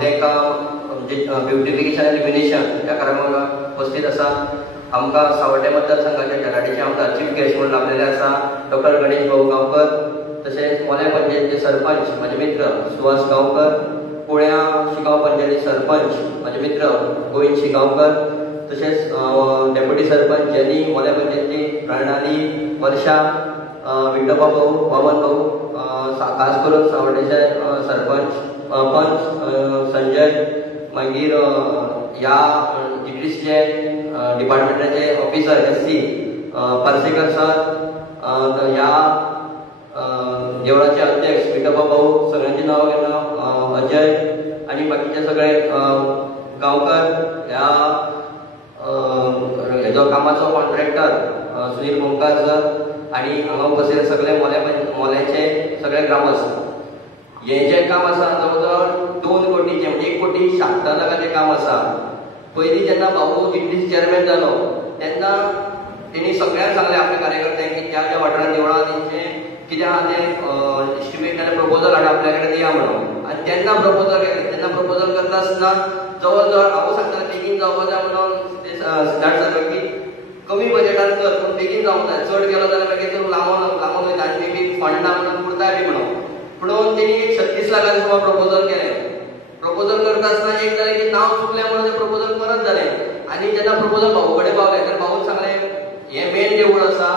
तेका beautification end इल्युमिनेशन ह्या कार्यक्रमाक उपस्थित आसा. आमकां सावड्डे मतदारसंघाचे तराटेचे आमदार चीफ गेस्ट म्हणून लाभलेले आसा डॉक्टर गणेश भाऊ गांवकर. तशेंच मोल्या पंचायतीचे सरपंच माझे मित्र सुहास गांवकर, पुण्या शिगांव पंचायती सरपंच माझे मित्र गोविंद शिगांवकर, तशेंच डेप्युटी सरपंच यांनी मोल्या पंचायतीची प्रणाली वर्षा, विठोबा भाऊ, वामन भाऊ, खास करून सावड्डेचे सरपंच पंच संजय, मागीर ह्या डिग्रीचे डिपार्टमेंटाचे ऑफिसर SC पार्सेकर सर, ह्या देवळाचे अध्यक्ष विठोबा भाऊ, सगळ्यांची नाव घेणं अजय आणि बाकीचे सगळे गांवकर, ह्या हेजो कामाचो कॉन्ट्रॅक्टर सुनील मोंकार सर आणि हांगा उपस्थित सगळे मोल्याचे सगळे ग्रामस्थ. हे जे काम आसा जवळ जवळ 2 कोटीचे म्हणजे 1 कोटी 76 लाखाचे काम आसा. पयलीं जेन्ना भाऊ डिप्टी चेअरमॅन जालो तेन्ना तेणी सगळ्यांक सांगलें आपल्या कार्यकर्त्यांक की ज्या ज्या वाठारांत देवळां तेंचे कितें आहा तें इस्टिमेट नाल्यार प्रपोजल हाडून आपल्या कडेन दिया म्हणून. आनी तेन्ना प्रपोजल करता आसतना जवळ जवळ हांव सांगता बेगीन जावपा जाय म्हणून ते स्टार्ट जालो की कमी बजेटान कर पूण बेगीन जावंक जाय, चड गेलो जाल्यार मागीर तो लांबून वयता आनी मेबी फंड ना म्हणून उरताय बी म्हणून. म्हणून तेणी 36 लाखाचें सुमार प्रपोजल केलें. प्रपोजल करता आसतना एक जालें की नांव चुकलें म्हणून तें प्रपोजल परत जालें. आनी जेन्ना प्रपोजल भाऊ कडेन पावलें तेन्ना भाऊन सांगलें हें मेन देवूळ आसा,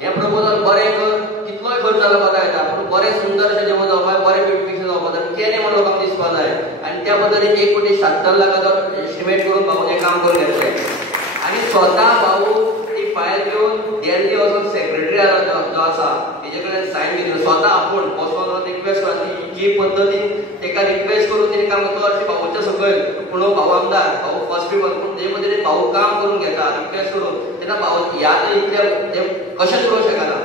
हें प्रपोजल बरें कर, कितलोय खर्च जालो कोता येता पूण बरें सुंदर अशें देवूळ जावपा जाय, बरें ब्युटिफिकेशन जावपा जाय, केलें म्हणून लोकांक दिसपा जाय. आनी त्या पद्दतीन 1 कोटी 76 लाखाचो एस्टिमेट करून भाऊन हें काम करून घेतलें. आनी स्वता भाऊ ती फायल घेवन दिल्ली वचून सेक्रेटरी जो आसा तेजे कडेन सायन घेतली, स्वता आपूण वचून रिक्वेस्ट करता जी पद्दतीन तेका रिक्वेस्ट करून तेणी काम करता अशें भाऊच्या सकयल पुणू भाऊ आमदार भाऊ फर्स्ट पीपल पूण जे पद्दतीन भाऊ काम करून घेता रिक्वेस्ट करून तेन्ना भाऊ ह्या इतले कशें करूंक शकना.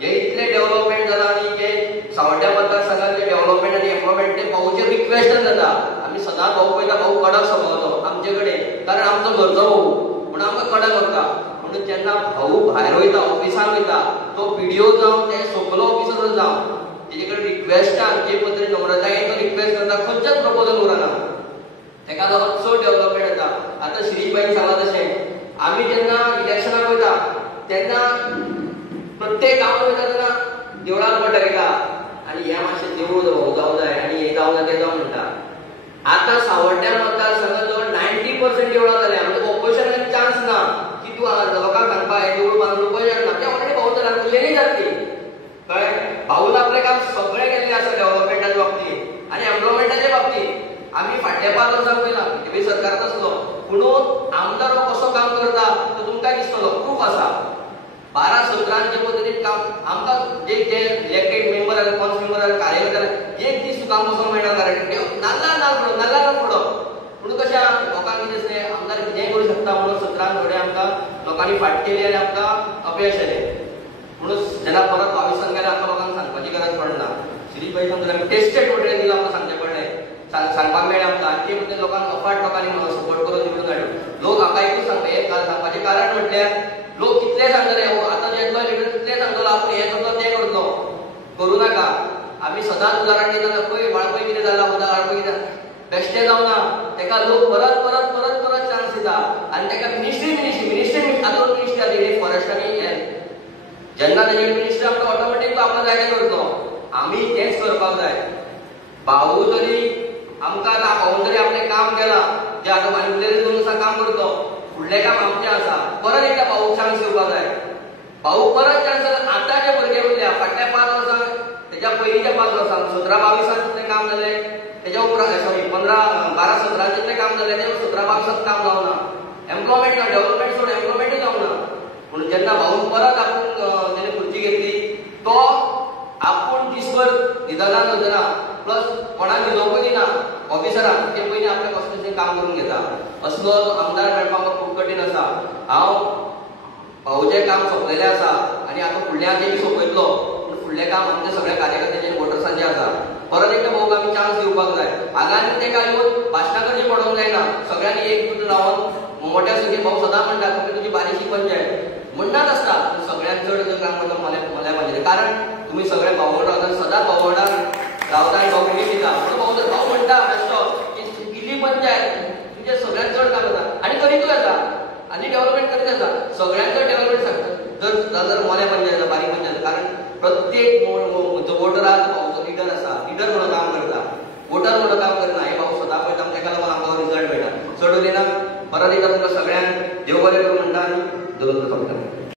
हे इतले डेव्हलपमेंट जाला आनी हे सावड्ड्या मतदारसंघाचे डेव्हलपमेंट आनी एम्प्लॉयमेंट ते भाऊचे रिक्वेस्टान जाता. आमी सदांच भाऊ पळयता भाऊ कडक स्वभावाचो आमचे कडेन, कारण आमचो घरचो भाऊ म्हणून आमकां कडक लागता. म्हणून जेन्ना भाऊ भायर वयता ऑफिसान वयता तो PDO जावं ते सगलो ऑफिसर जावं तेजे कडेन रिक्वेस्टान जे पद्दतीन नम्रतायेन तो रिक्वेस्ट करता खंयचेच प्रपोजल उरना. तेका लागून चड डेव्हलपमेंट जाता. आतां शिरीषबाईन सांगलां तशें आमी जेन्ना इलेक्शनाक वयता तेन्ना प्रत्येक गांवांत वयता तेन्ना देवळाक बट घेता आनी हें मातशें देवूळ जावं जाय आनी हें जावं ना तें जावं म्हणटा. आतां सावड्ड्या मतदारसंघात जवळ 90% देवळां जाल्या. म्हणजे ऑपोजिशनाक चान्स ना की तूं लोकांक सांगपा हें देवूळ बांदून बजेट ना, तें ऑलरेडी भाऊ जाल्यार उरलेली जातली. कळ्ळें? भाऊन आपलें काम सगळें केल्लें आसा डेव्हलपमेंटाच्या बाबतींत आनी एम्प्लॉयमेंटाच्या बाबतींत. आमी फाटल्या 5 वर्सांक पयलां बीजेपी सरकारांत आसलो पुणून आमदार हो कसो काम करता तो तुमकां दिसतलो, प्रूफ आसा. 12-17 जे पद्दतीन काम आमकां जे इलेक्टेड मेंबर आनी कॉन्स मेंबर आनी कार्यकर्ते एक दीस काम वचोंक मेळना. कारण नाल्ला पडप म्हणून कशें लोकांक कितें दिसलें आमदार कितेंय करूं शकता म्हणून 17 थोडे आमकां लोकांनी फाट केली आनी आमकां अपयश येलें. म्हणून जेन्ना परत 22 गेले आमकां लोकांक सांगपाची गरज पडना. शिरीषबाई सांगता आमी टेस्टेड मटेरियल दिलां आमकां सांगचें पडलें, सांगपाक मेळ्ळें आमकां. आनी ते बद्दल लोकांक अफाट लोकांनी सपोर्ट करून निवडून हाडलो. लोक म्हाका एकूच सांगता हें सांगपाचें कारण म्हटल्यार लोक कितले सांगतले आतां जे येतलो कितले सांगतलो आपूण हें करतलो तें करतलो, करूं नाका. आमी सदांच उदाहरण दिता पळय वाळपय कितें जालां वाळपय कितें बेश्टें जावना. तेका लोक परत परत परत परत चान्स दिता आनी तेका मिनिस्ट्री आतां मिनिस्ट्री आली फॉरेस्ट आनी हेल्थ. जेन्ना तेजे मिनिस्ट्री आमकां ऑटोमॅटीक तो आपल्या जाग्यार करतलो. आमी तेंच करपाक जाय. भाऊ जरी आमकां भाऊन जरी आपलें काम केलां जें आतां आनी उरलेले 2 दिसां काम करतो फुडलें काम आमचें आसा. परत एकदा भाऊक चान्स दिवपाक जाय. भाऊ परत चान्स जाता. आतां जे भुरगे उरल्या फाटल्या 5 वर्सांक तेज्या पयलींच्या 5 वर्सांक 17-22 जितलें काम जालें तेज्या उपरांत 12-17 जितलें काम जालें तें 17-22 काम जावना. एम्प्लॉयमेंट ना, डेव्हलपमेंट सोड एम्प्लॉयमेंटूय जावना. म्हणून जेन्ना भाऊन परत आपूण तेणे खुर्ची घेतली तो आपूण दिसभर निदानान वचना प्लस कोणाक न्हिदोवंकूय दिना ऑफिसरांक. ते पयलीं आपल्या कसलें काम करून घेता. असलो आमदार मेळपाक खूब कठीण आसा. हांव भाऊचें काम सोंपलेलें आसा आनी आतां फुडल्यांचें सोंपयतलो पूण फुडलें काम आमच्या सगळ्या कार्यकर्त्यांचें वोटर्सांचें आसा. परत एकदा भाऊक आमी चान्स दिवपाक जाय. हांगा आनी तेका येवन भाशणां करची पडोवंक जायना. सगळ्यांनी एक जुट रावन मोठ्या संख्येन भाऊ सदां म्हणटा तुमी तुजी बारीकशी पंचायत म्हणटात आसता सगळ्यांत चड काम करता मोल्या पंचायती. कारण तुमी सगळे भाऊ वांगडा रावता सदांच भाऊ वांगडा रावता आनी भाऊ उडी दिता. पूण भाऊ म्हणटा बेश्टो आनी डेव्हलपमेंट करीत आसा, सगळ्यांचो डेव्हलपमेंट सांगता जर मोल्या पंचायत बारीक पंचायत, कारण प्रत्येक जो वोटर आसा जो लिडर आसा, लिडर म्हणून काम करता, वोटर म्हणून काम करना, हे भाऊ स्वता पळयता, ताका लागून आमकां रिजल्ट मेळटा. चड उलयना, परत एकदा तुमकां सगळ्यांक देव बरें करूं म्हणटा आनी दवरता.